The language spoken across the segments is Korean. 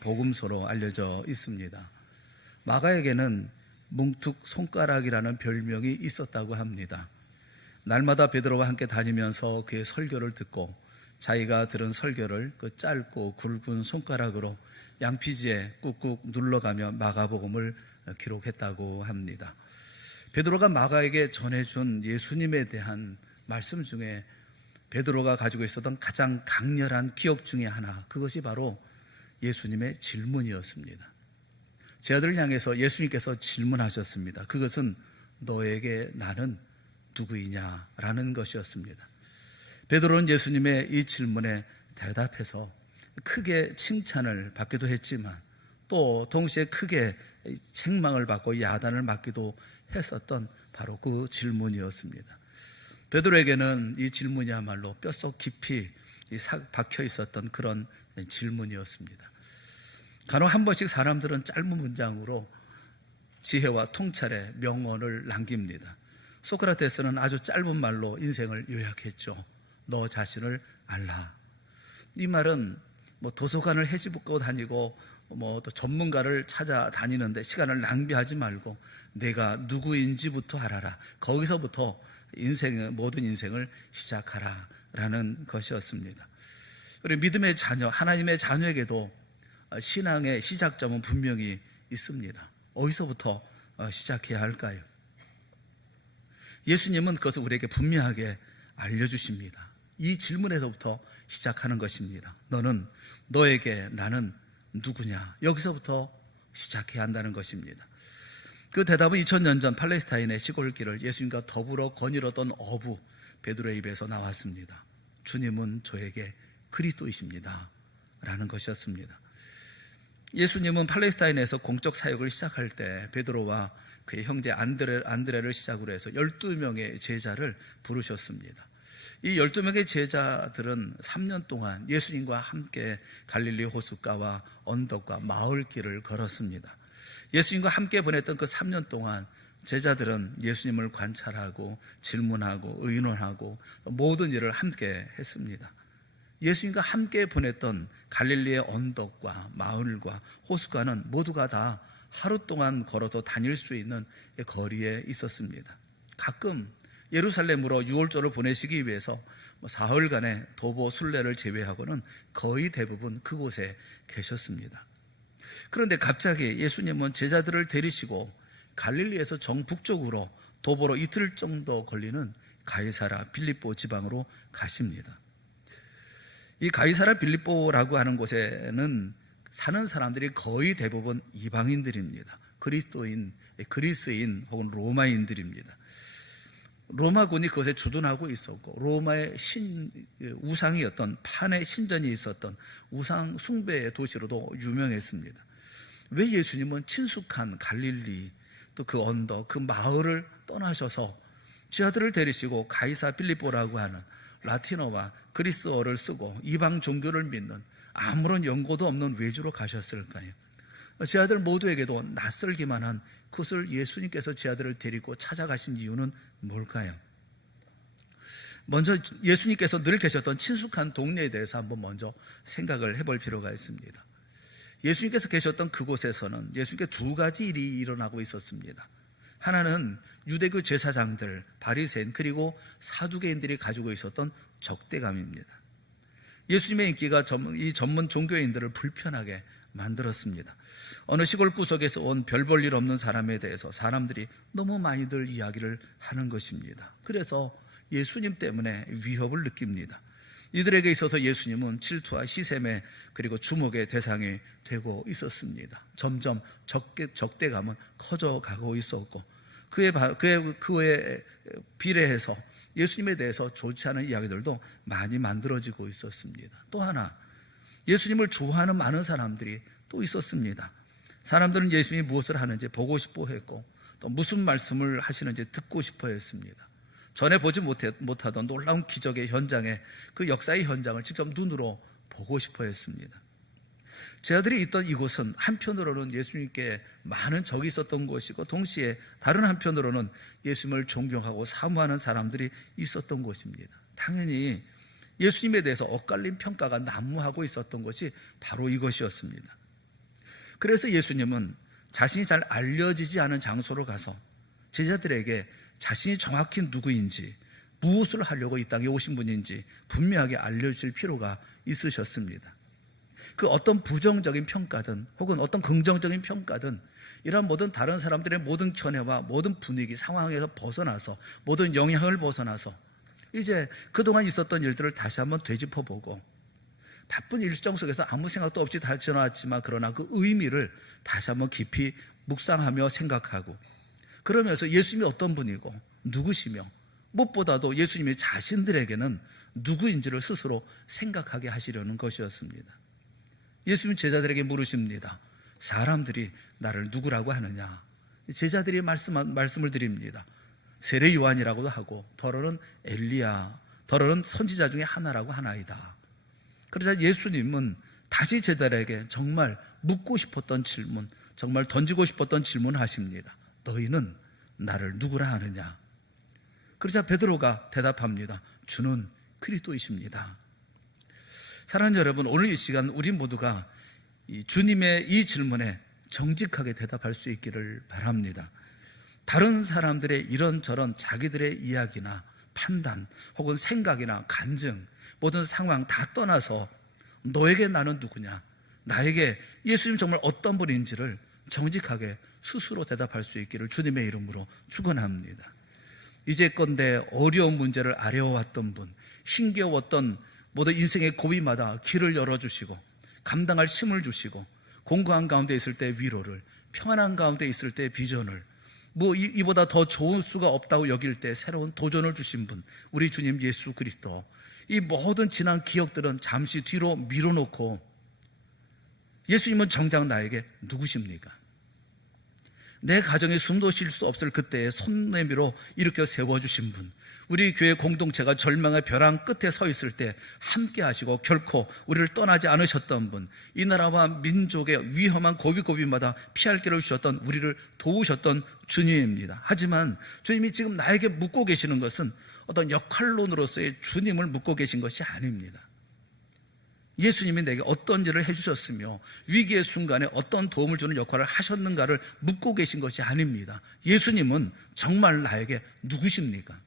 복음서로 알려져 있습니다. 마가에게는 뭉툭 손가락이라는 별명이 있었다고 합니다. 날마다 베드로와 함께 다니면서 그의 설교를 듣고 자기가 들은 설교를 그 짧고 굵은 손가락으로 양피지에 꾹꾹 눌러가며 마가복음을 기록했다고 합니다. 베드로가 마가에게 전해준 예수님에 대한 말씀 중에 베드로가 가지고 있었던 가장 강렬한 기억 중에 하나, 그것이 바로 예수님의 질문이었습니다. 제 아들을 향해서 예수님께서 질문하셨습니다. 그것은 너에게 나는 누구이냐라는 것이었습니다. 베드로는 예수님의 이 질문에 대답해서 크게 칭찬을 받기도 했지만 또 동시에 크게 책망을 받고 야단을 맞기도 했었던 바로 그 질문이었습니다. 베드로에게는 이 질문이야말로 뼛속 깊이 박혀 있었던 그런 질문이었습니다. 간혹 한 번씩 사람들은 짧은 문장으로 지혜와 통찰의 명언을 남깁니다. 소크라테스는 아주 짧은 말로 인생을 요약했죠. 너 자신을 알라. 이 말은 도서관을 헤집고 다니고 또 전문가를 찾아다니는데 시간을 낭비하지 말고 내가 누구인지부터 알아라. 거기서부터 모든 인생을 시작하라 라는 것이었습니다. 그리고 믿음의 자녀, 하나님의 자녀에게도 신앙의 시작점은 분명히 있습니다. 어디서부터 시작해야 할까요? 예수님은 그것을 우리에게 분명하게 알려주십니다. 이 질문에서부터 시작하는 것입니다. 너에게 나는 누구냐? 여기서부터 시작해야 한다는 것입니다. 그 대답은 2000년 전 팔레스타인의 시골길을 예수님과 더불어 거닐었던 어부 베드로의 입에서 나왔습니다. 주님은 저에게 그리스도이십니다 라는 것이었습니다. 예수님은 팔레스타인에서 공적 사역을 시작할 때 베드로와 그의 형제 안드레를 시작으로 해서 12명의 제자를 부르셨습니다. 이 12명의 제자들은 3년 동안 예수님과 함께 갈릴리 호숫가와 언덕과 마을길을 걸었습니다. 예수님과 함께 보냈던 그 3년 동안 제자들은 예수님을 관찰하고 질문하고 의논하고 모든 일을 함께 했습니다. 예수님과 함께 보냈던 갈릴리의 언덕과 마을과 호숫가는 모두가 다 하루 동안 걸어서 다닐 수 있는 거리에 있었습니다. 가끔 예루살렘으로 유월절을 보내시기 위해서 사흘간의 도보 순례를 제외하고는 거의 대부분 그곳에 계셨습니다. 그런데 갑자기 예수님은 제자들을 데리시고 갈릴리에서 정북쪽으로 도보로 이틀 정도 걸리는 가이사라 빌립보 지방으로 가십니다. 이 가이사라 빌립보라고 하는 곳에는 사는 사람들이 거의 대부분 이방인들입니다. 그리스인 혹은 로마인들입니다. 로마군이 그것에 주둔하고 있었고 로마의 우상이었던 판의 신전이 있었던 우상 숭배의 도시로도 유명했습니다. 왜 예수님은 친숙한 갈릴리 또 그 언덕 그 마을을 떠나셔서 제자들을 데리시고 가이사 빌립보라고 하는 라틴어와 그리스어를 쓰고 이방 종교를 믿는 아무런 연고도 없는 외주로 가셨을까요? 제자들 모두에게도 낯설기만 한 그것을 예수님께서 제자들을 데리고 찾아가신 이유는 뭘까요? 먼저 예수님께서 늘 계셨던 친숙한 동네에 대해서 한번 먼저 생각을 해볼 필요가 있습니다. 예수님께서 계셨던 그곳에서는 예수님께 두 가지 일이 일어나고 있었습니다. 하나는 유대교 제사장들, 바리새인 그리고 사두개인들이 가지고 있었던 적대감입니다. 예수님의 인기가 이 전문 종교인들을 불편하게 만들었습니다. 어느 시골 구석에서 온 별 볼 일 없는 사람에 대해서 사람들이 너무 많이들 이야기를 하는 것입니다. 그래서 예수님 때문에 위협을 느낍니다. 이들에게 있어서 예수님은 질투와 시샘의 그리고 주목의 대상이 되고 있었습니다. 점점 적대감은 커져가고 있었고 그에 비례해서 예수님에 대해서 좋지 않은 이야기들도 많이 만들어지고 있었습니다. 또 하나 예수님을 좋아하는 많은 사람들이 또 있었습니다. 사람들은 예수님이 무엇을 하는지 보고 싶어 했고 또 무슨 말씀을 하시는지 듣고 싶어 했습니다. 전에 보지 못하던 놀라운 기적의 현장에 그 역사의 현장을 직접 눈으로 보고 싶어 했습니다. 제자들이 있던 이곳은 한편으로는 예수님께 많은 적이 있었던 곳이고 동시에 다른 한편으로는 예수님을 존경하고 사모하는 사람들이 있었던 곳입니다. 당연히 예수님에 대해서 엇갈린 평가가 난무하고 있었던 것이 바로 이것이었습니다. 그래서 예수님은 자신이 잘 알려지지 않은 장소로 가서 제자들에게 자신이 정확히 누구인지, 무엇을 하려고 이 땅에 오신 분인지 분명하게 알려주실 필요가 있으셨습니다. 그 어떤 부정적인 평가든 혹은 어떤 긍정적인 평가든 이런 모든 다른 사람들의 모든 견해와 모든 분위기, 상황에서 벗어나서 모든 영향을 벗어나서 이제 그동안 있었던 일들을 다시 한번 되짚어보고 바쁜 일정 속에서 아무 생각도 없이 다 지나왔지만 그러나 그 의미를 다시 한번 깊이 묵상하며 생각하고 그러면서 예수님이 어떤 분이고 누구시며 무엇보다도 예수님이 자신들에게는 누구인지를 스스로 생각하게 하시려는 것이었습니다. 예수님 제자들에게 물으십니다. 사람들이 나를 누구라고 하느냐? 제자들이 말씀을 드립니다. 세례 요한이라고도 하고 더러는 엘리야, 더러는 선지자 중에 하나라고 하나이다. 그러자 예수님은 다시 제자들에게 정말 묻고 싶었던 질문, 정말 던지고 싶었던 질문을 하십니다. 너희는 나를 누구라 하느냐? 그러자 베드로가 대답합니다. 주는 그리스도이십니다. 사랑하는 여러분, 오늘 이 시간 우리 모두가 주님의 이 질문에 정직하게 대답할 수 있기를 바랍니다. 다른 사람들의 이런저런 자기들의 이야기나 판단 혹은 생각이나 간증, 모든 상황 다 떠나서 너에게 나는 누구냐, 나에게 예수님 정말 어떤 분인지를 정직하게 스스로 대답할 수 있기를 주님의 이름으로 축원합니다. 이제건대 어려운 문제를 아려왔던 분, 힘겨웠던 모든 인생의 고비마다 길을 열어주시고 감당할 힘을 주시고 공고한 가운데 있을 때 위로를, 평안한 가운데 있을 때 비전을, 이보다 더 좋은 수가 없다고 여길 때 새로운 도전을 주신 분, 우리 주님 예수 그리스도. 이 모든 지난 기억들은 잠시 뒤로 밀어놓고 예수님은 정작 나에게 누구십니까? 내 가정에 숨도 쉴 수 없을 그때에 손 내밀어 일으켜 세워주신 분, 우리 교회 공동체가 절망의 벼랑 끝에 서 있을 때 함께 하시고 결코 우리를 떠나지 않으셨던 분, 이 나라와 민족의 위험한 고비고비마다 피할 길을 주셨던, 우리를 도우셨던 주님입니다. 하지만 주님이 지금 나에게 묻고 계시는 것은 어떤 역할론으로서의 주님을 묻고 계신 것이 아닙니다. 예수님이 내게 어떤 일을 해주셨으며 위기의 순간에 어떤 도움을 주는 역할을 하셨는가를 묻고 계신 것이 아닙니다. 예수님은 정말 나에게 누구십니까?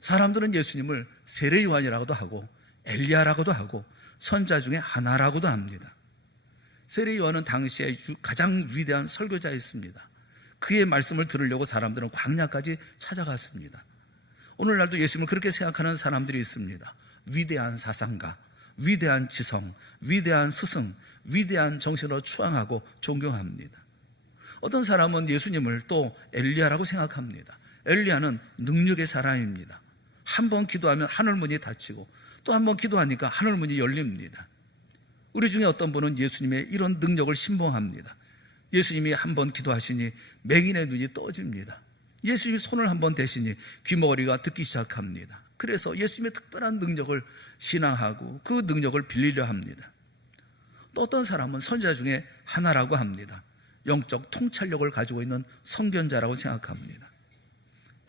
사람들은 예수님을 세례 요한이라고도 하고 엘리야라고도 하고 선지자 중에 하나라고도 합니다. 세례 요한은 당시에 가장 위대한 설교자였습니다. 그의 말씀을 들으려고 사람들은 광야까지 찾아갔습니다. 오늘날도 예수님을 그렇게 생각하는 사람들이 있습니다. 위대한 사상가, 위대한 지성, 위대한 스승, 위대한 정신으로 추앙하고 존경합니다. 어떤 사람은 예수님을 또 엘리야라고 생각합니다. 엘리야는 능력의 사람입니다. 한 번 기도하면 하늘문이 닫히고 또 한 번 기도하니까 하늘문이 열립니다. 우리 중에 어떤 분은 예수님의 이런 능력을 신봉합니다. 예수님이 한 번 기도하시니 맹인의 눈이 떠집니다. 예수님이 손을 한 번 대시니 귀머거리가 듣기 시작합니다. 그래서 예수님의 특별한 능력을 신앙하고 그 능력을 빌리려 합니다. 또 어떤 사람은 선지자 중에 하나라고 합니다. 영적 통찰력을 가지고 있는 선견자라고 생각합니다.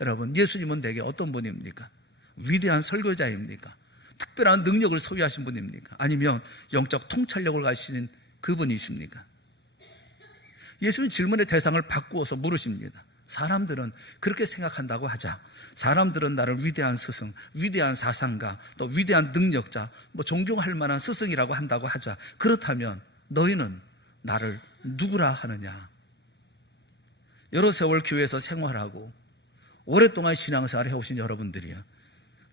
여러분, 예수님은 내게 어떤 분입니까? 위대한 설교자입니까? 특별한 능력을 소유하신 분입니까? 아니면 영적 통찰력을 가지신 그분이십니까? 예수님 질문의 대상을 바꾸어서 물으십니다. 사람들은 그렇게 생각한다고 하자. 사람들은 나를 위대한 스승, 위대한 사상가, 또 위대한 능력자, 존경할 만한 스승이라고 한다고 하자. 그렇다면 너희는 나를 누구라 하느냐? 여러 세월 교회에서 생활하고 오랫동안 신앙생활을 해오신 여러분들이야.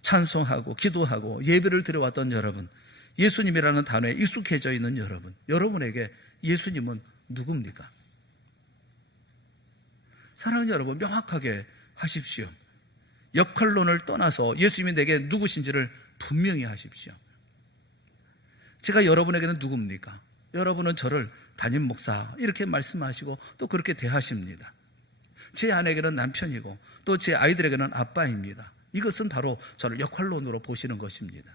찬송하고 기도하고 예배를 드려왔던 여러분, 예수님이라는 단어에 익숙해져 있는 여러분, 여러분에게 예수님은 누굽니까? 사랑하는 여러분, 명확하게 하십시오. 역할론을 떠나서 예수님이 내게 누구신지를 분명히 하십시오. 제가 여러분에게는 누굽니까? 여러분은 저를 담임 목사 이렇게 말씀하시고 또 그렇게 대하십니다. 제 아내에게는 남편이고 또 제 아이들에게는 아빠입니다. 이것은 바로 저를 역할론으로 보시는 것입니다.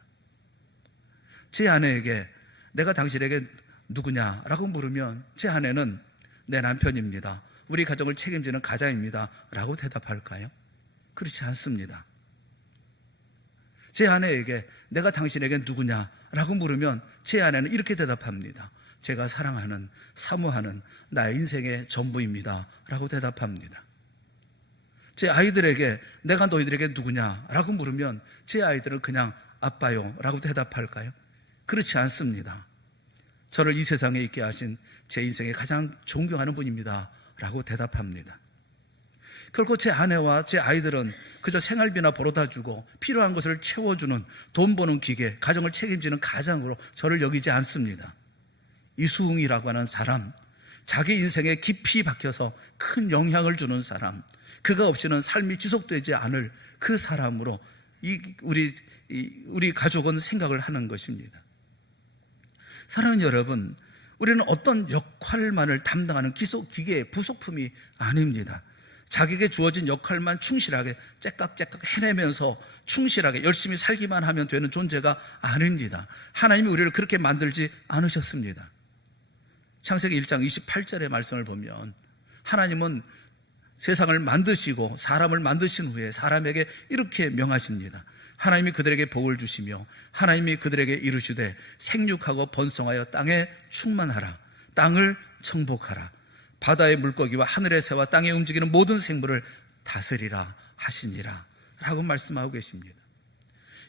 제 아내에게 내가 당신에게 누구냐라고 물으면 제 아내는 내 남편입니다. 우리 가정을 책임지는 가장입니다. 라고 대답할까요? 그렇지 않습니다. 제 아내에게 내가 당신에게 누구냐라고 물으면 제 아내는 이렇게 대답합니다. 제가 사랑하는, 사모하는 나의 인생의 전부입니다 라고 대답합니다. 제 아이들에게 내가 너희들에게 누구냐 라고 물으면 제 아이들은 그냥 아빠요 라고 대답할까요? 그렇지 않습니다. 저를 이 세상에 있게 하신 제 인생에 가장 존경하는 분입니다 라고 대답합니다. 결코 제 아내와 제 아이들은 그저 생활비나 벌어다 주고 필요한 것을 채워주는 돈 버는 기계, 가정을 책임지는 가장으로 저를 여기지 않습니다. 이수웅이라고 하는 사람, 자기 인생에 깊이 박혀서 큰 영향을 주는 사람, 그가 없이는 삶이 지속되지 않을 그 사람으로 우리 가족은 생각을 하는 것입니다. 사랑하는 여러분, 우리는 어떤 역할만을 담당하는 기계의 부속품이 아닙니다. 자기에게 주어진 역할만 충실하게 째깍째깍 해내면서 충실하게 열심히 살기만 하면 되는 존재가 아닙니다. 하나님이 우리를 그렇게 만들지 않으셨습니다. 창세기 1장 28절의 말씀을 보면 하나님은 세상을 만드시고 사람을 만드신 후에 사람에게 이렇게 명하십니다. 하나님이 그들에게 복을 주시며 하나님이 그들에게 이르시되 생육하고 번성하여 땅에 충만하라. 땅을 정복하라. 바다의 물고기와 하늘의 새와 땅에 움직이는 모든 생물을 다스리라 하시니라 라고 말씀하고 계십니다.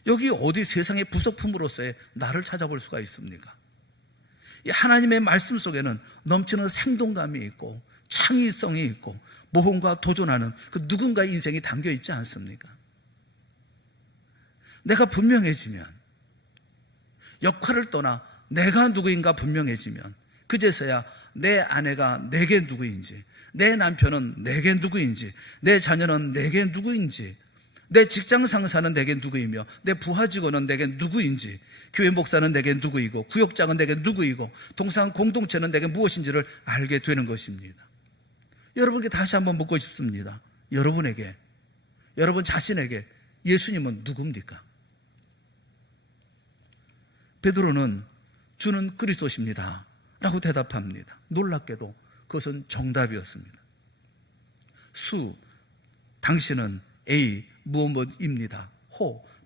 여기 어디 세상의 부속품으로서의 나를 찾아볼 수가 있습니까? 이 하나님의 말씀 속에는 넘치는 생동감이 있고 창의성이 있고 모험과 도전하는 그 누군가의 인생이 담겨 있지 않습니까? 내가 분명해지면, 역할을 떠나 내가 누구인가 분명해지면 그제서야 내 아내가 내게 누구인지, 내 남편은 내게 누구인지, 내 자녀는 내게 누구인지, 내 직장 상사는 내게 누구이며 내 부하 직원은 내게 누구인지, 교회 목사는 내게 누구이고 구역장은 내게 누구이고 동상 공동체는 내게 무엇인지를 알게 되는 것입니다. 여러분께 다시 한번 묻고 싶습니다. 여러분 자신에게 예수님은 누굽니까? 베드로는 주는 그리스도십니다 라고 대답합니다. 놀랍게도 그것은 정답이었습니다. 당신은 A 무엇입니다.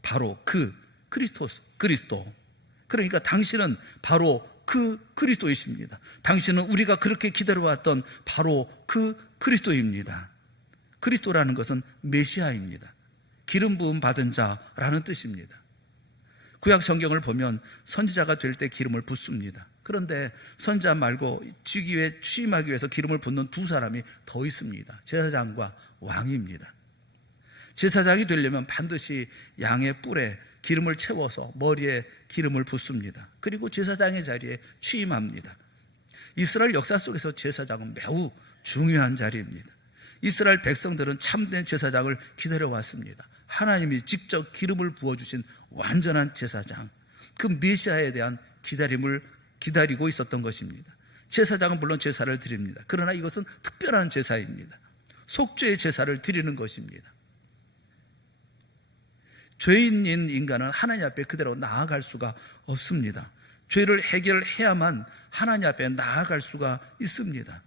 바로 그 그리스도. 그러니까 당신은 바로 그 그리스도이십니다. 당신은 우리가 그렇게 기다려왔던 바로 그 그리스도입니다. 그리스도라는 것은 메시아입니다. 기름 부음 받은 자라는 뜻입니다. 구약 성경을 보면 선지자가 될 때 기름을 붓습니다. 그런데 선지자 말고 직위에 취임하기 위해서 기름을 붓는 두 사람이 더 있습니다. 제사장과 왕입니다. 제사장이 되려면 반드시 양의 뿔에 기름을 채워서 머리에 기름을 붓습니다. 그리고 제사장의 자리에 취임합니다. 이스라엘 역사 속에서 제사장은 매우 중요한 자리입니다. 이스라엘 백성들은 참된 제사장을 기다려왔습니다. 하나님이 직접 기름을 부어주신 완전한 제사장, 그 메시아에 대한 기다림을 기다리고 있었던 것입니다. 제사장은 물론 제사를 드립니다. 그러나 이것은 특별한 제사입니다. 속죄의 제사를 드리는 것입니다. 죄인인 인간은 하나님 앞에 그대로 나아갈 수가 없습니다. 죄를 해결해야만 하나님 앞에 나아갈 수가 있습니다.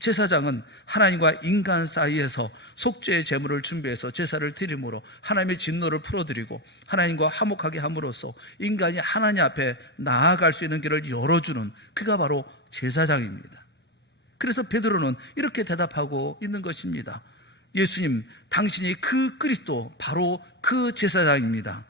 제사장은 하나님과 인간 사이에서 속죄의 제물을 준비해서 제사를 드림으로 하나님의 진노를 풀어드리고 하나님과 화목하게 함으로써 인간이 하나님 앞에 나아갈 수 있는 길을 열어주는 그가 바로 제사장입니다. 그래서 베드로는 이렇게 대답하고 있는 것입니다. 예수님, 당신이 그 그리스도, 바로 그 제사장입니다.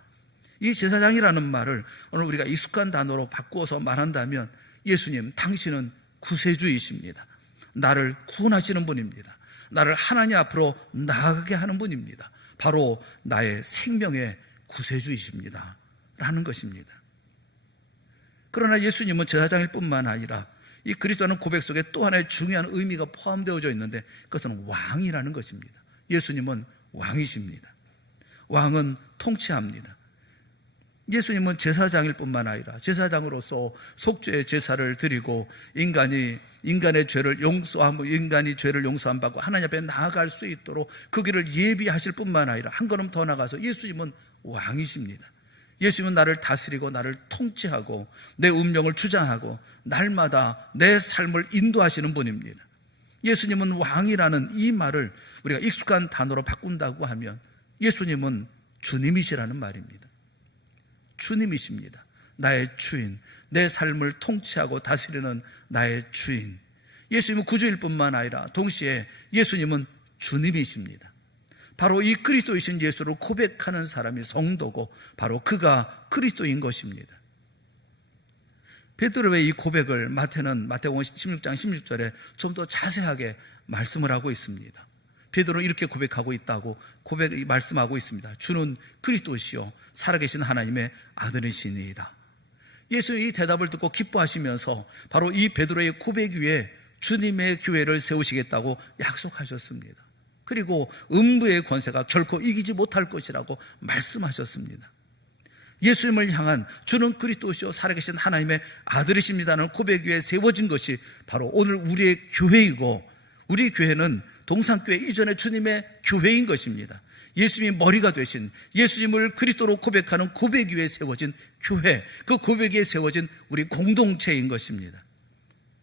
이 제사장이라는 말을 오늘 우리가 익숙한 단어로 바꾸어서 말한다면 예수님, 당신은 구세주이십니다. 나를 구원하시는 분입니다. 나를 하나님 앞으로 나아가게 하는 분입니다. 바로 나의 생명의 구세주이십니다 라는 것입니다. 그러나 예수님은 제사장일 뿐만 아니라 이 그리스도라는 고백 속에 또 하나의 중요한 의미가 포함되어져 있는데 그것은 왕이라는 것입니다. 예수님은 왕이십니다. 왕은 통치합니다. 예수님은 제사장일 뿐만 아니라 제사장으로서 속죄의 제사를 드리고 인간의 죄를 인간이 죄를 용서함 받고 하나님 앞에 나아갈 수 있도록 그 길을 예비하실 뿐만 아니라 한 걸음 더 나가서 예수님은 왕이십니다. 예수님은 나를 다스리고 나를 통치하고 내 운명을 주장하고 날마다 내 삶을 인도하시는 분입니다. 예수님은 왕이라는 이 말을 우리가 익숙한 단어로 바꾼다고 하면 예수님은 주님이시라는 말입니다. 주님이십니다. 나의 주인, 내 삶을 통치하고 다스리는 나의 주인. 예수님은 구주일 뿐만 아니라 동시에 예수님은 주님이십니다. 바로 이 그리스도이신 예수를 고백하는 사람이 성도고 바로 그가 그리스도인 것입니다. 베드로의 이 고백을 마태복음 16장 16절에 좀 더 자세하게 말씀을 하고 있습니다. 베드로는 이렇게 고백하고 있다고 말씀하고 있습니다. 주는 그리스도시요 살아계신 하나님의 아들이시니이다. 예수의 이 대답을 듣고 기뻐하시면서 바로 이 베드로의 고백 위에 주님의 교회를 세우시겠다고 약속하셨습니다. 그리고 음부의 권세가 결코 이기지 못할 것이라고 말씀하셨습니다. 예수님을 향한 주는 그리스도시요 살아계신 하나님의 아들이십니다는 고백 위에 세워진 것이 바로 오늘 우리의 교회이고, 우리 교회는 동산교회 이전의 주님의 교회인 것입니다. 예수님이 머리가 되신, 예수님을 그리스도로 고백하는 고백 위에 세워진 교회, 그 고백 위에 세워진 우리 공동체인 것입니다.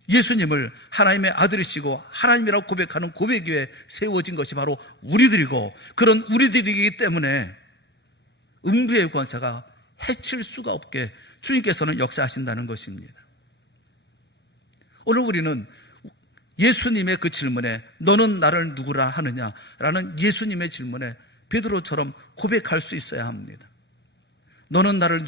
예수님을 하나님의 아들이시고 하나님이라고 고백하는 고백 위에 세워진 것이 바로 우리들이고, 그런 우리들이기 때문에 음부의 권세가 해칠 수가 없게 주님께서는 역사하신다는 것입니다. 오늘 우리는 예수님의 그 질문에 너는 나를 누구라 하느냐라는 예수님의 질문에 베드로처럼 고백할 수 있어야 합니다. 너는 나를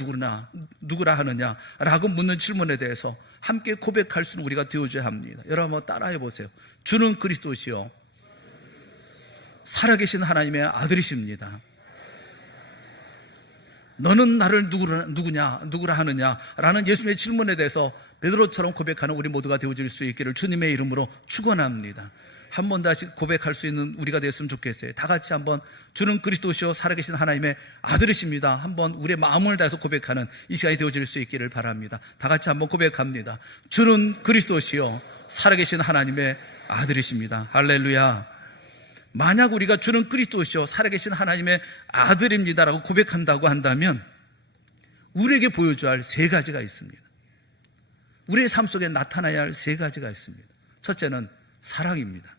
누구라 하느냐라고 묻는 질문에 대해서 함께 고백할 수는 우리가 되어줘야 합니다. 여러분 한번 따라해 보세요. 주는 그리스도시요 살아계신 하나님의 아들이십니다. 너는 나를 누구라 하느냐라는 예수님의 질문에 대해서 베드로처럼 고백하는 우리 모두가 되어질 수 있기를 주님의 이름으로 축원합니다. 한 번 다시 고백할 수 있는 우리가 됐으면 좋겠어요. 다 같이 한번 주는 그리스도시요 살아계신 하나님의 아들이십니다. 한번 우리의 마음을 다해서 고백하는 이 시간이 되어질 수 있기를 바랍니다. 다 같이 한번 고백합니다. 주는 그리스도시요 살아계신 하나님의 아들이십니다. 할렐루야. 만약 우리가 주는 그리스도시요 살아계신 하나님의 아들입니다라고 고백한다고 한다면 우리에게 보여줘야 할 세 가지가 있습니다. 우리의 삶 속에 나타나야 할 세 가지가 있습니다. 첫째는 사랑입니다.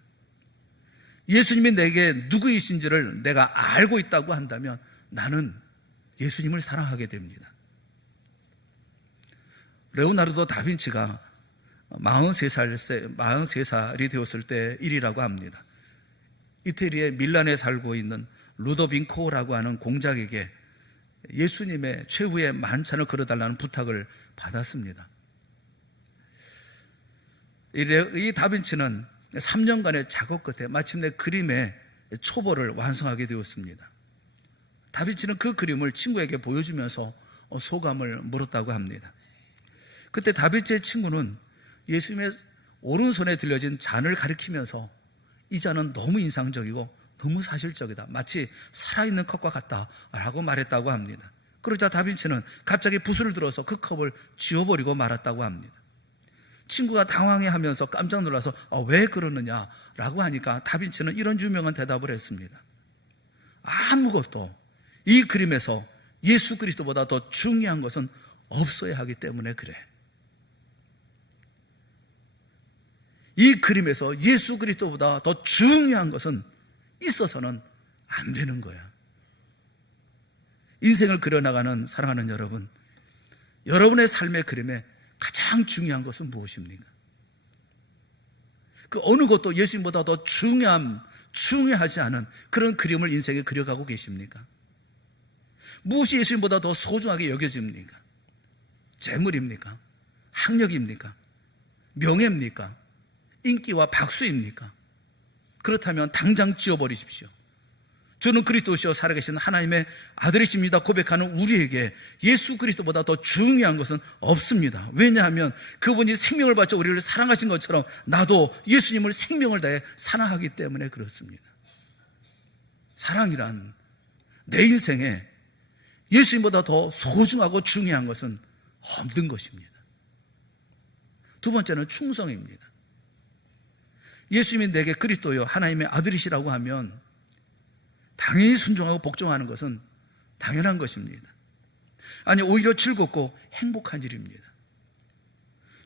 예수님이 내게 누구이신지를 내가 알고 있다고 한다면 나는 예수님을 사랑하게 됩니다. 레오나르도 다빈치가 43살이 되었을 때 일이라고 합니다. 이태리의 밀란에 살고 있는 루도빈코라고 하는 공작에게 예수님의 최후의 만찬을 걸어달라는 부탁을 받았습니다. 이 다빈치는 3년간의 작업 끝에 마침내 그림의 초보를 완성하게 되었습니다. 다빈치는 그 그림을 친구에게 보여주면서 소감을 물었다고 합니다. 그때 다빈치의 친구는 예수님의 오른손에 들려진 잔을 가리키면서 이 잔은 너무 인상적이고 너무 사실적이다. 마치 살아있는 컵과 같다라고 말했다고 합니다. 그러자 다빈치는 갑자기 붓을 들어서 그 컵을 쥐어버리고 말았다고 합니다. 친구가 당황해하면서 깜짝 놀라서 왜 그러느냐라고 하니까 다빈치는 이런 유명한 대답을 했습니다. 아무것도 이 그림에서 예수 그리스도보다 더 중요한 것은 없어야 하기 때문에 그래. 이 그림에서 예수 그리스도보다 더 중요한 것은 있어서는 안 되는 거야. 인생을 그려나가는 사랑하는 여러분, 여러분의 삶의 그림에 가장 중요한 것은 무엇입니까? 그 어느 것도 예수님보다 더 중요하지 않은 그런 그림을 인생에 그려가고 계십니까? 무엇이 예수님보다 더 소중하게 여겨집니까? 재물입니까? 학력입니까? 명예입니까? 인기와 박수입니까? 그렇다면 당장 지워버리십시오. 주는 그리스도시요 살아계신 하나님의 아들이십니다 고백하는 우리에게 예수 그리스도보다 더 중요한 것은 없습니다. 왜냐하면 그분이 생명을 바쳐 우리를 사랑하신 것처럼 나도 예수님을 생명을 다해 사랑하기 때문에 그렇습니다. 사랑이란 내 인생에 예수님보다 더 소중하고 중요한 것은 없는 것입니다. 두 번째는 충성입니다. 예수님이 내게 그리스도요 하나님의 아들이시라고 하면 당연히 순종하고 복종하는 것은 당연한 것입니다. 아니 오히려 즐겁고 행복한 일입니다.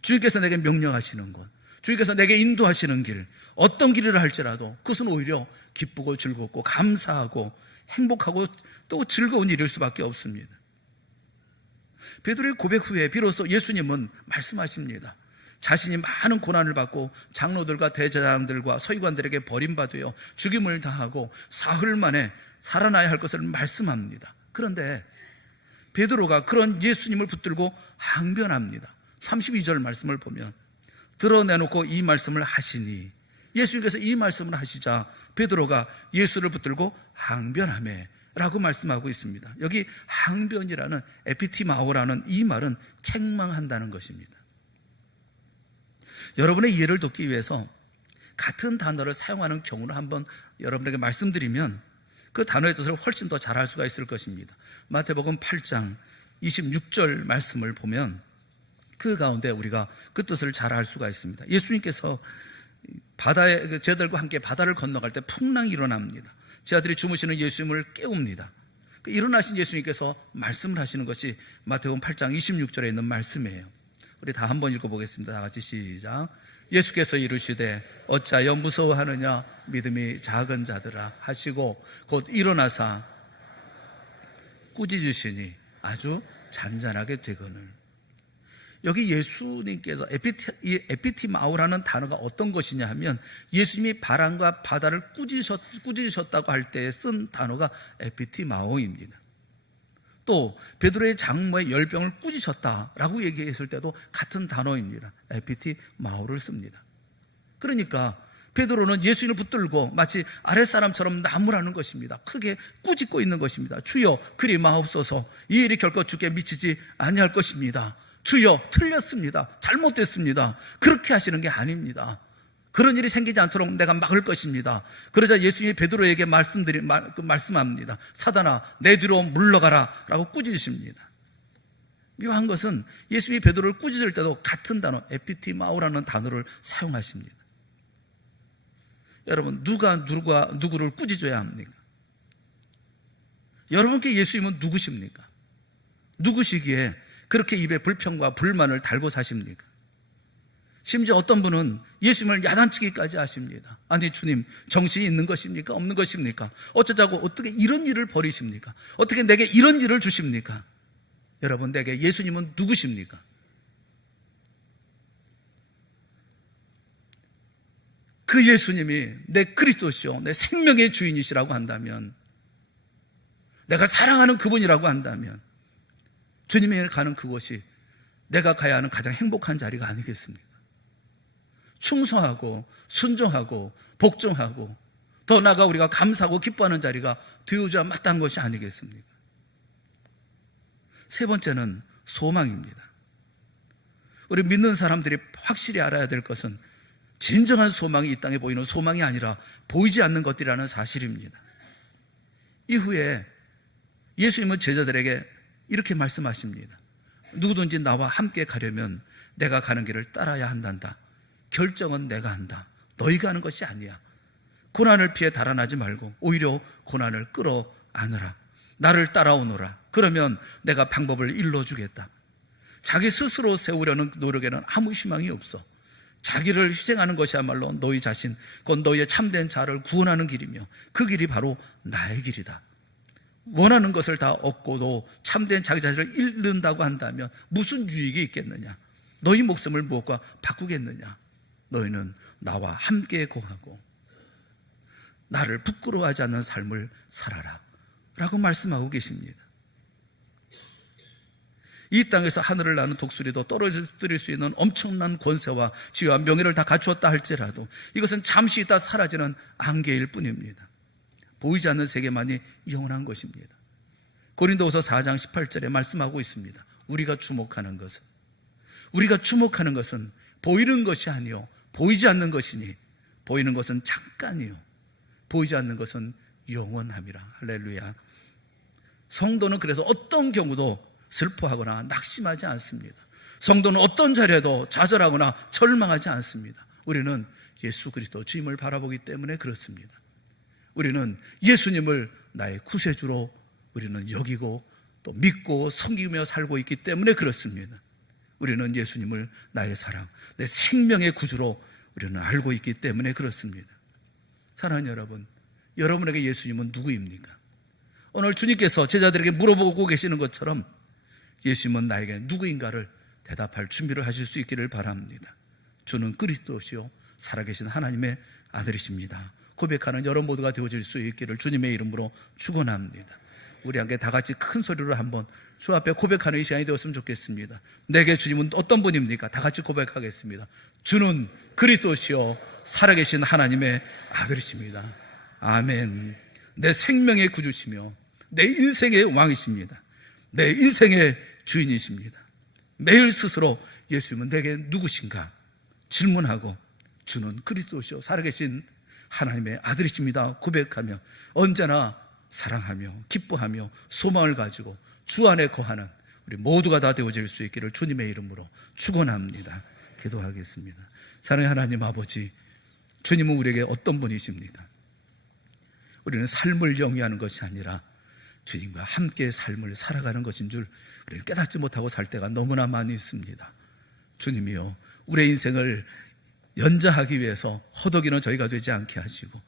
주님께서 내게 명령하시는 것, 주님께서 내게 인도하시는 길, 어떤 길을 할지라도 그것은 오히려 기쁘고 즐겁고 감사하고 행복하고 또 즐거운 일일 수밖에 없습니다. 베드로의 고백 후에 비로소 예수님은 말씀하십니다. 자신이 많은 고난을 받고 장로들과 대제사장들과 서기관들에게 버림받아 죽임을 당하고 사흘 만에 살아나야 할 것을 말씀합니다. 그런데 베드로가 그런 예수님을 붙들고 항변합니다. 32절 말씀을 보면 드러내놓고 이 말씀을 하시니, 예수님께서 이 말씀을 하시자 베드로가 예수를 붙들고 항변하매 라고 말씀하고 있습니다. 여기 항변이라는 에피티마오라는 이 말은 책망한다는 것입니다. 여러분의 이해를 돕기 위해서 같은 단어를 사용하는 경우를 한번 여러분에게 말씀드리면 그 단어의 뜻을 훨씬 더 잘 알 수가 있을 것입니다. 마태복음 8장 26절 말씀을 보면 그 가운데 우리가 그 뜻을 잘 알 수가 있습니다. 예수님께서 바다에 제자들과 함께 바다를 건너갈 때 풍랑이 일어납니다. 제자들이 주무시는 예수님을 깨웁니다. 일어나신 예수님께서 말씀을 하시는 것이 마태복음 8장 26절에 있는 말씀이에요. 우리 다 한번 읽어보겠습니다. 다 같이 시작. 예수께서 이르시되 어찌하여 무서워하느냐 믿음이 작은 자들아 하시고 곧 일어나사 꾸짖으시니 아주 잔잔하게 되거늘. 여기 예수님께서 에피티마오라는 단어가 어떤 것이냐 하면 예수님이 바람과 바다를 꾸짖으셨다고 할 때 쓴 단어가 에피티마오입니다. 또 베드로의 장모의 열병을 꾸짖으셨다라고 얘기했을 때도 같은 단어입니다. 에피티마오를 씁니다. 그러니까 베드로는 예수님을 붙들고 마치 아랫사람처럼 나무라는 것입니다. 크게 꾸짖고 있는 것입니다. 주여 그리 마옵소서, 이 일이 결코 주께 미치지 아니할 것입니다. 주여 틀렸습니다. 잘못됐습니다. 그렇게 하시는 게 아닙니다. 그런 일이 생기지 않도록 내가 막을 것입니다. 그러자 예수님이 베드로에게 말씀합니다. 사단아 내 뒤로 물러가라 라고 꾸짖으십니다. 묘한 것은 예수님이 베드로를 꾸짖을 때도 같은 단어 에피티마오라는 단어를 사용하십니다. 여러분 누가 누구를 꾸짖어야 합니까? 여러분께 예수님은 누구십니까? 누구시기에 그렇게 입에 불평과 불만을 달고 사십니까? 심지어 어떤 분은 예수님을 야단치기까지 하십니다. 아니 주님 정신이 있는 것입니까? 없는 것입니까? 어쩌자고 어떻게 이런 일을 벌이십니까? 어떻게 내게 이런 일을 주십니까? 여러분 내게 예수님은 누구십니까? 그 예수님이 내 그리스도시요 내 생명의 주인이시라고 한다면, 내가 사랑하는 그분이라고 한다면 주님이 가는 그곳이 내가 가야 하는 가장 행복한 자리가 아니겠습니까? 충성하고 순종하고 복종하고 더 나아가 우리가 감사하고 기뻐하는 자리가 되어줘야 마땅한 것이 아니겠습니까? 세 번째는 소망입니다. 우리 믿는 사람들이 확실히 알아야 될 것은 진정한 소망이 이 땅에 보이는 소망이 아니라 보이지 않는 것들이라는 사실입니다. 이후에 예수님은 제자들에게 이렇게 말씀하십니다. 누구든지 나와 함께 가려면 내가 가는 길을 따라야 한단다. 결정은 내가 한다. 너희가 하는 것이 아니야. 고난을 피해 달아나지 말고 오히려 고난을 끌어안으라. 나를 따라오너라. 그러면 내가 방법을 일러주겠다. 자기 스스로 세우려는 노력에는 아무 희망이 없어. 자기를 희생하는 것이야말로 너희 자신, 곧 너희의 참된 자를 구원하는 길이며 그 길이 바로 나의 길이다. 원하는 것을 다 얻고도 참된 자기 자신을 잃는다고 한다면 무슨 유익이 있겠느냐? 너희 목숨을 무엇과 바꾸겠느냐? 너희는 나와 함께 거하고 나를 부끄러워하지 않는 삶을 살아라 라고 말씀하고 계십니다. 이 땅에서 하늘을 나는 독수리도 떨어뜨릴 수 있는 엄청난 권세와 지위와 명예를 다 갖추었다 할지라도 이것은 잠시 있다 사라지는 안개일 뿐입니다. 보이지 않는 세계만이 영원한 것입니다. 고린도후서 4장 18절에 말씀하고 있습니다. 우리가 주목하는 것은 보이는 것이 아니요 보이지 않는 것이니 보이는 것은 잠깐이요 보이지 않는 것은 영원함이라. 할렐루야. 성도는 그래서 어떤 경우도 슬퍼하거나 낙심하지 않습니다. 성도는 어떤 자리에도 좌절하거나 절망하지 않습니다. 우리는 예수 그리스도 주님을 바라보기 때문에 그렇습니다. 우리는 예수님을 나의 구세주로 우리는 여기고 또 믿고 섬기며 살고 있기 때문에 그렇습니다. 우리는 예수님을 나의 사랑, 내 생명의 구주로 우리는 알고 있기 때문에 그렇습니다. 사랑하는 여러분, 여러분에게 예수님은 누구입니까? 오늘 주님께서 제자들에게 물어보고 계시는 것처럼 예수님은 나에게 누구인가를 대답할 준비를 하실 수 있기를 바랍니다. 주는 그리스도시요 살아계신 하나님의 아들이십니다. 고백하는 여러분 모두가 되어질 수 있기를 주님의 이름으로 축원합니다. 우리 함께 다 같이 큰 소리로 한번 주 앞에 고백하는 이 시간이 되었으면 좋겠습니다. 내게 주님은 어떤 분입니까? 다 같이 고백하겠습니다. 주는 그리스도시요 살아계신 하나님의 아들이십니다. 아멘. 내 생명의 구주시며 내 인생의 왕이십니다. 내 인생의 주인이십니다. 매일 스스로 예수님은 내게 누구신가 질문하고 주는 그리스도시요 살아계신 하나님의 아들이십니다 고백하며 언제나 사랑하며 기뻐하며 소망을 가지고 주 안에 거하는 우리 모두가 다 되어질 수 있기를 주님의 이름으로 축원합니다. 기도하겠습니다. 사랑의 하나님 아버지, 주님은 우리에게 어떤 분이십니까? 우리는 삶을 영위하는 것이 아니라 주님과 함께 삶을 살아가는 것인 줄 우리는 깨닫지 못하고 살 때가 너무나 많이 있습니다. 주님이요, 우리의 인생을 연장하기 위해서 허덕이는 저희가 되지 않게 하시고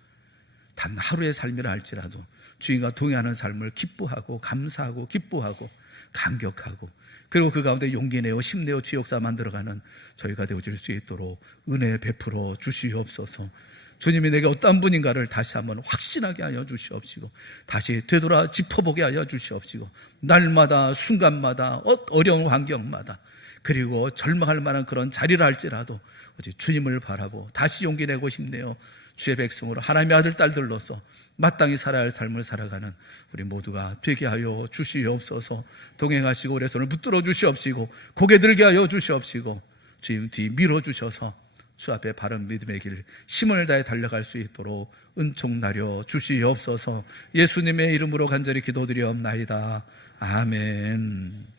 단 하루의 삶이라 할지라도 주님과 동행하는 삶을 기뻐하고 감사하고 기뻐하고 감격하고 그리고 그 가운데 용기 내어 힘내어 주 역사 만들어가는 저희가 되어질 수 있도록 은혜 베풀어 주시옵소서. 주님이 내게 어떤 분인가를 다시 한번 확신하게 하여 주시옵시고 다시 되돌아 짚어보게 하여 주시옵시고 날마다 순간마다 어려운 환경마다 그리고 절망할 만한 그런 자리라 할지라도 오직 주님을 바라고 다시 용기 내고 싶네요. 주의 백성으로 하나님의 아들 딸들로서 마땅히 살아야 할 삶을 살아가는 우리 모두가 되게 하여 주시옵소서. 동행하시고 우리의 손을 붙들어 주시옵시고 고개 들게 하여 주시옵시고 주님 뒤 밀어주셔서 주 앞에 바른 믿음의 길 힘을 다해 달려갈 수 있도록 은총 나려 주시옵소서. 예수님의 이름으로 간절히 기도드리옵나이다. 아멘.